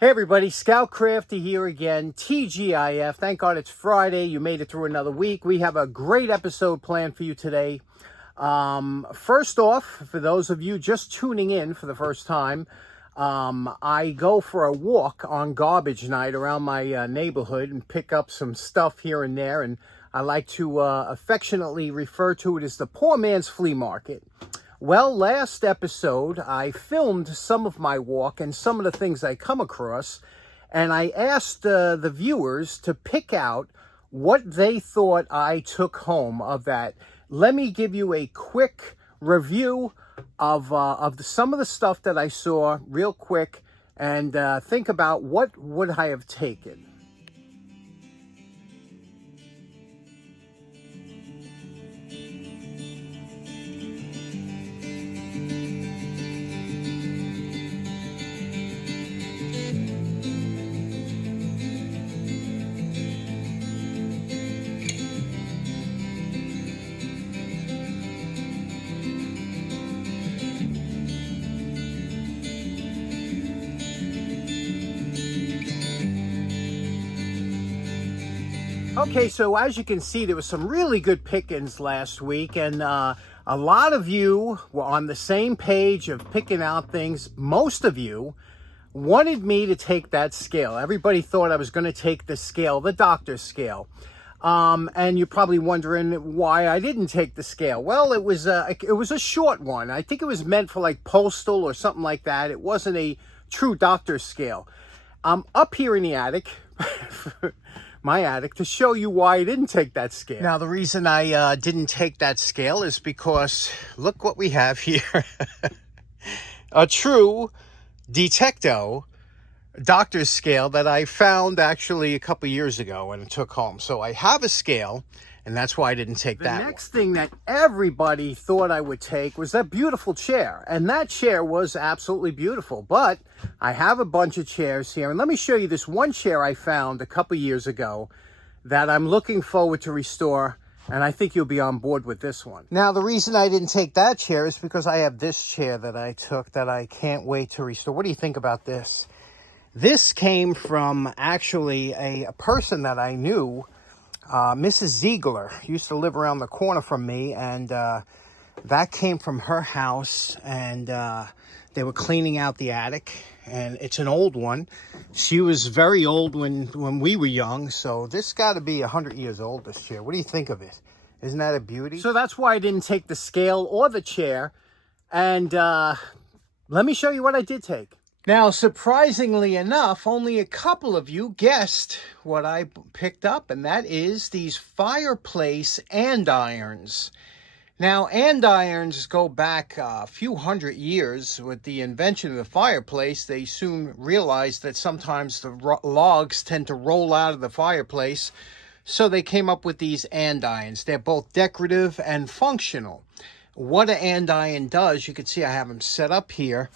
Hey everybody, Scout Crafty here again, TGIF. Thank God it's Friday. You made it through another week. We have a great episode planned for you today. First off, for those of you just tuning in for the first time, I go for a walk on garbage night around my neighborhood and pick up some stuff here and there. And I like to affectionately refer to it as the poor man's flea market. Well, last episode, I filmed some of my walk and some of the things I come across, and I asked the viewers to pick out what they thought I took home of that. Let me give you a quick review of some of the stuff that I saw real quick, and think about what would I have taken. Okay, so as you can see, there was some really good pickings last week, and a lot of you were on the same page of picking out things. Most of you wanted me to take that scale. Everybody thought I was going to take the scale, the doctor's scale. And you're probably wondering why I didn't take the scale. Well, it was a short one. I think it was meant for like postal or something like that. It wasn't a true doctor's scale. I'm up here in the attic. My attic, to show you why I didn't take that scale. Now, the reason I didn't take that scale is because look what we have here. A true Detecto doctor's scale that I found actually a couple years ago and took home. So I have a scale, and that's why I didn't take that one. The next thing that everybody thought I would take was that beautiful chair. And that chair was absolutely beautiful. But I have a bunch of chairs here. And let me show you this one chair I found a couple years ago that I'm looking forward to restore. And I think you'll be on board with this one. Now, the reason I didn't take that chair is because I have this chair that I took that I can't wait to restore. What do you think about this? This came from actually a person that I knew. Mrs. Ziegler used to live around the corner from me, and that came from her house, and they were cleaning out the attic, and it's an old one. She was very old when we were young, so this got to be 100 years old, this chair. What do you think of it? Isn't that a beauty? So that's why I didn't take the scale or the chair, and let me show you what I did take. Now, surprisingly enough, only a couple of you guessed what I picked up, and that is these fireplace andirons. Now, andirons go back a few hundred years. With the invention of the fireplace, they soon realized that sometimes the logs tend to roll out of the fireplace, so they came up with these andirons. They're both decorative and functional. What an andiron does, you can see I have them set up here.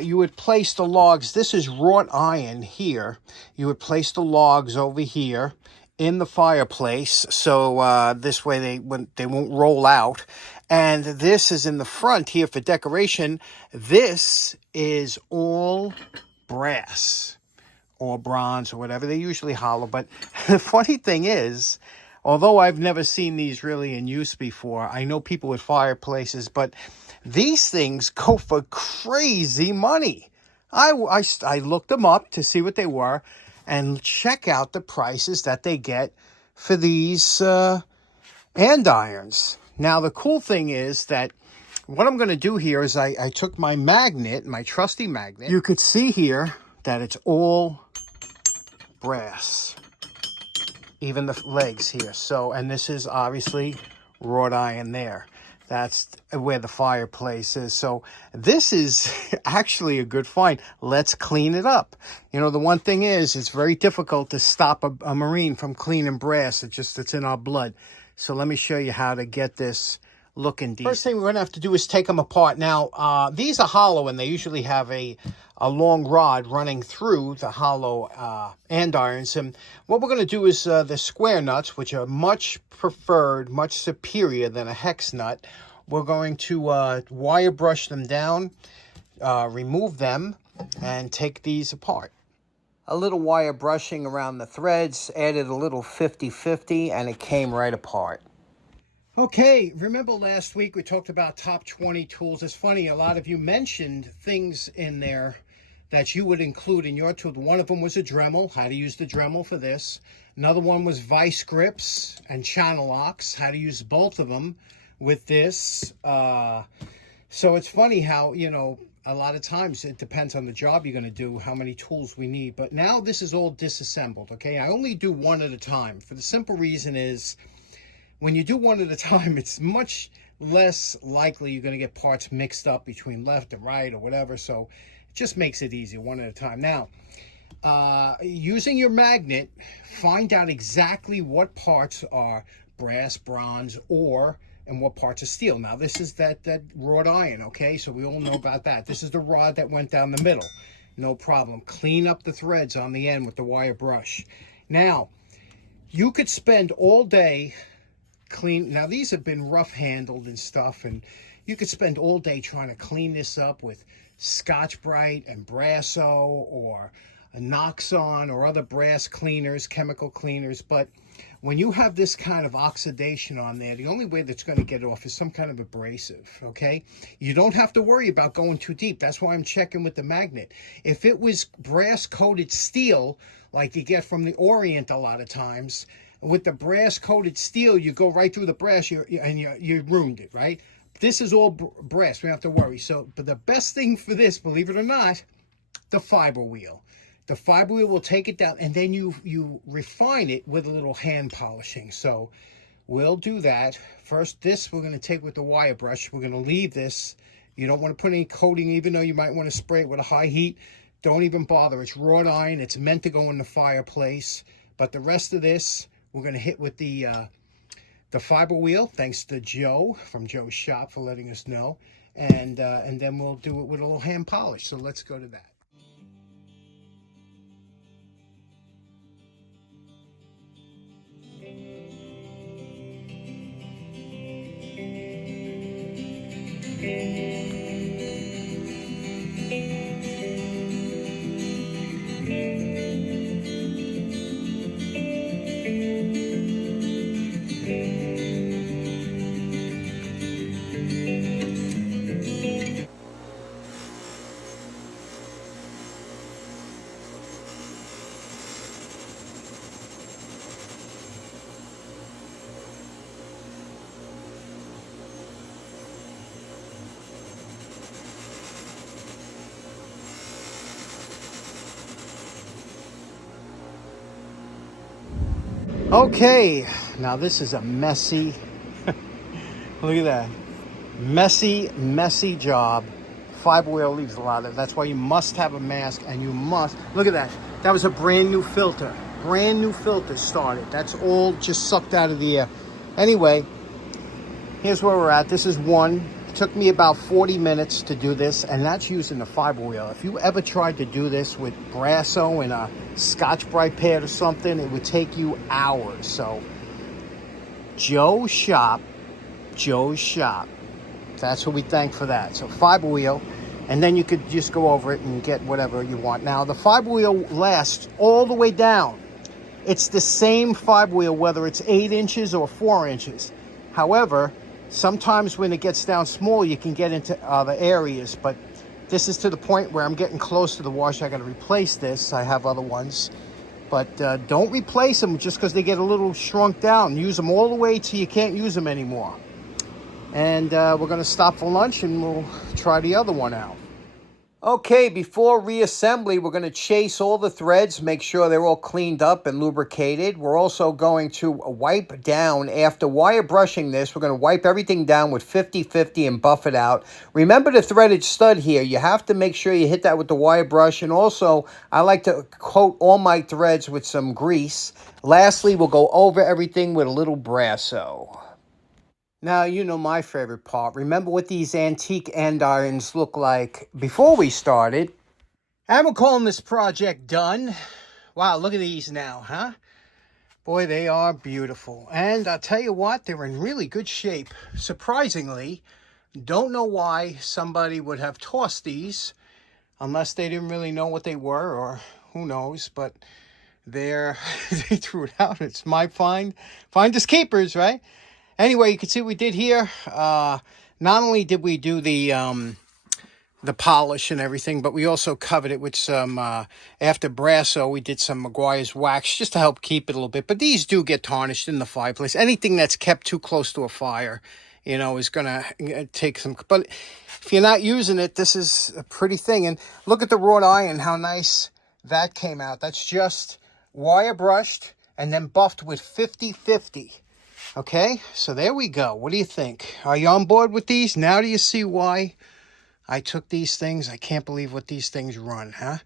You would place the logs. This is wrought iron here. You would place the logs over here in the fireplace, so this way they won't roll out. And this is in the front here for decoration. This is all brass or bronze or whatever. They're usually hollow. But the funny thing is, although I've never seen these really in use before, I know people with fireplaces, but these things go for crazy money. I looked them up to see what they were and check out the prices that they get for these andirons. Now, the cool thing is that what I'm going to do here is I took my magnet, my trusty magnet. You could see here that it's all brass. Even the legs here. So, and this is obviously wrought iron there. That's where the fireplace is. So this is actually a good find. Let's clean it up. You know, the one thing is, it's very difficult to stop a Marine from cleaning brass. It's in our blood. So let me show you how to get this looking decent. First thing we're going to have to do is take them apart. Now, these are hollow, and they usually have a long rod running through the hollow andirons. And what we're going to do is the square nuts, which are much preferred, much superior than a hex nut. We're going to wire brush them down, remove them, and take these apart. a little wire brushing around the threads, added a little 50-50, and it came right apart. Okay, remember last week we talked about top 20 tools. It's funny, a lot of you mentioned things in there that you would include in your tool. One of them was a Dremel, how to use the Dremel for this. Another one was vice grips and channel locks, how to use both of them with this. So it's funny how, you know, a lot of times it depends on the job you're going to do, how many tools we need. But now this is all disassembled, okay? I only do one at a time. For the simple reason is, when you do one at a time, it's much less likely you're going to get parts mixed up between left and right or whatever. So it just makes it easier one at a time. Now, using your magnet, find out exactly what parts are brass, bronze, and what parts are steel. Now, this is that wrought iron, okay? So we all know about that. This is the rod that went down the middle. No problem. Clean up the threads on the end with the wire brush. Now, you could spend all day clean. Now these have been rough handled and stuff, and you could spend all day trying to clean this up with Scotch-Brite and Brasso or a Noxon or other brass cleaners, chemical cleaners. But when you have this kind of oxidation on there, the only way that's going to get it off is some kind of abrasive, okay? You don't have to worry about going too deep. That's why I'm checking with the magnet. If it was brass coated steel, like you get from the Orient a lot of times, with the brass coated steel, you go right through the brass and you ruined it, right? This is all brass. We don't have to worry. So, but the best thing for this, believe it or not, the fiber wheel. The fiber wheel will take it down, and then you refine it with a little hand polishing. So we'll do that. First, this we're going to take with the wire brush. We're going to leave this. You don't want to put any coating, even though you might want to spray it with a high heat. Don't even bother. It's wrought iron. It's meant to go in the fireplace. But the rest of this, we're going to hit with the fiber wheel, thanks to Joe from Joe's shop for letting us know. And then we'll do it with a little hand polish. So let's go to that. Okay, now this is a messy, look at that, messy job. Fiber wheel leaves a lot of it. That's why you must have a mask, and you must, look at that. That was a brand new filter started. That's all just sucked out of the air. Anyway, here's where we're at. This is one. It took me about 40 minutes to do this, and that's using the fiber wheel. If you ever tried to do this with Brasso and a Scotch-Brite pad or something, it would take you hours. So Joe's shop, that's what we thank for that. So fiber wheel, and then you could just go over it and get whatever you want. Now the fiber wheel lasts all the way down. It's the same fiber wheel whether it's 8 inches or 4 inches. However, sometimes when it gets down small, you can get into other areas, but this is to the point where I'm getting close to the wash. I got to replace this. I have other ones, but don't replace them just because they get a little shrunk down. Use them all the way till you can't use them anymore. And we're going to stop for lunch, and we'll try the other one out. Okay, before reassembly, we're going to chase all the threads, make sure they're all cleaned up and lubricated. We're also going to wipe down, after wire brushing this, we're going to wipe everything down with 50-50 and buff it out. Remember the threaded stud here. You have to make sure you hit that with the wire brush. And also, I like to coat all my threads with some grease. Lastly, we'll go over everything with a little Brasso. Now, you know my favorite part. Remember what these antique andirons look like before we started. And we're calling this project done. Wow, look at these now, huh? Boy, they are beautiful. And I'll tell you what, they're in really good shape. Surprisingly, don't know why somebody would have tossed these unless they didn't really know what they were, Who knows? But there, they threw it out. It's my find. Finders keepers, right? Anyway, you can see what we did here. Not only did we do the polish and everything, but we also covered it with some, after Brasso, we did some Meguiar's wax just to help keep it a little bit. But these do get tarnished in the fireplace. Anything that's kept too close to a fire, you know, is going to take some. But if you're not using it, this is a pretty thing. And look at the wrought iron, how nice that came out. That's just wire brushed and then buffed with 50/50. Okay, so there we go. What do you think? Are you on board with these? Now do you see why I took these things? I can't believe what these things run, huh?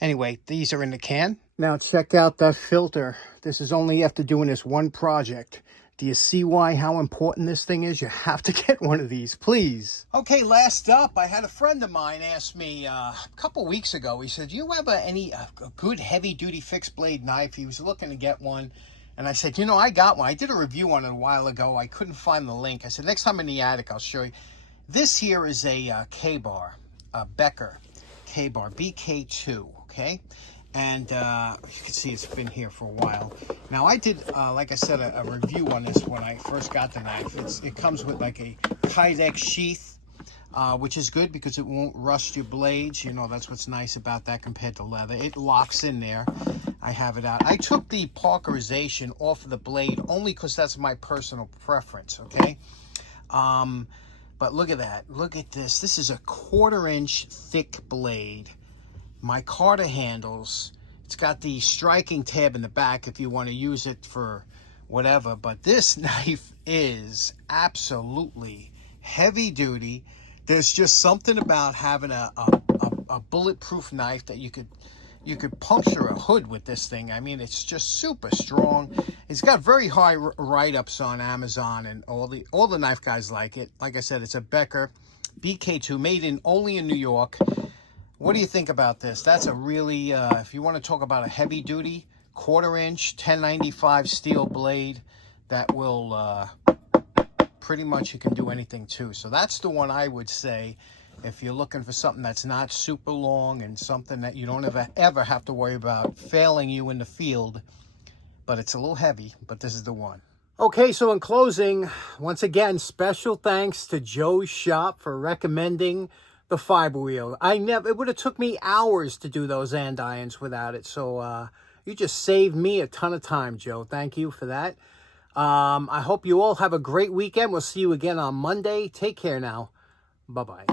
Anyway, these are in the can. Now check out that filter. This is only after doing this one project. Do you see why, how important this thing is? You have to get one of these, please. Okay, last up, I had a friend of mine ask me a couple weeks ago. He said, do you have a good heavy-duty fixed blade knife? He was looking to get one. And I said, you know, I got one. I did a review on it a while ago. I couldn't find the link. I said, next time in the attic, I'll show you. This here is a K-bar, a Becker K-bar, BK2, okay? And you can see it's been here for a while. Now, I did, like I said, a review on this when I first got the knife. It comes with like a Kydex sheath, which is good because it won't rust your blades. You know, that's what's nice about that compared to leather. It locks in there. I have it out. I took the parkerization off of the blade only because that's my personal preference, okay? But look at that. Look at this. This is a 1/4 inch thick blade. My Carter handles. It's got the striking tab in the back if you want to use it for whatever. But this knife is absolutely heavy duty. There's just something about having a bulletproof knife that you could puncture a hood with this thing. I mean, it's just super strong. It's got very high write-ups on Amazon, and all the knife guys like it. Like I said, it's a Becker BK2, made only in New York. What do you think about this? That's a really, if you want to talk about a heavy-duty 1/4 inch 1095 steel blade, that will pretty much, you can do anything too. So that's the one I would say. If you're looking for something that's not super long and something that you don't ever have to worry about failing you in the field, but it's a little heavy, but this is the one. Okay, so in closing, once again, special thanks to Joe's Shop for recommending the fiber wheel. It would have took me hours to do those andirons without it. So you just saved me a ton of time, Joe. Thank you for that. I hope you all have a great weekend. We'll see you again on Monday. Take care now. Bye-bye.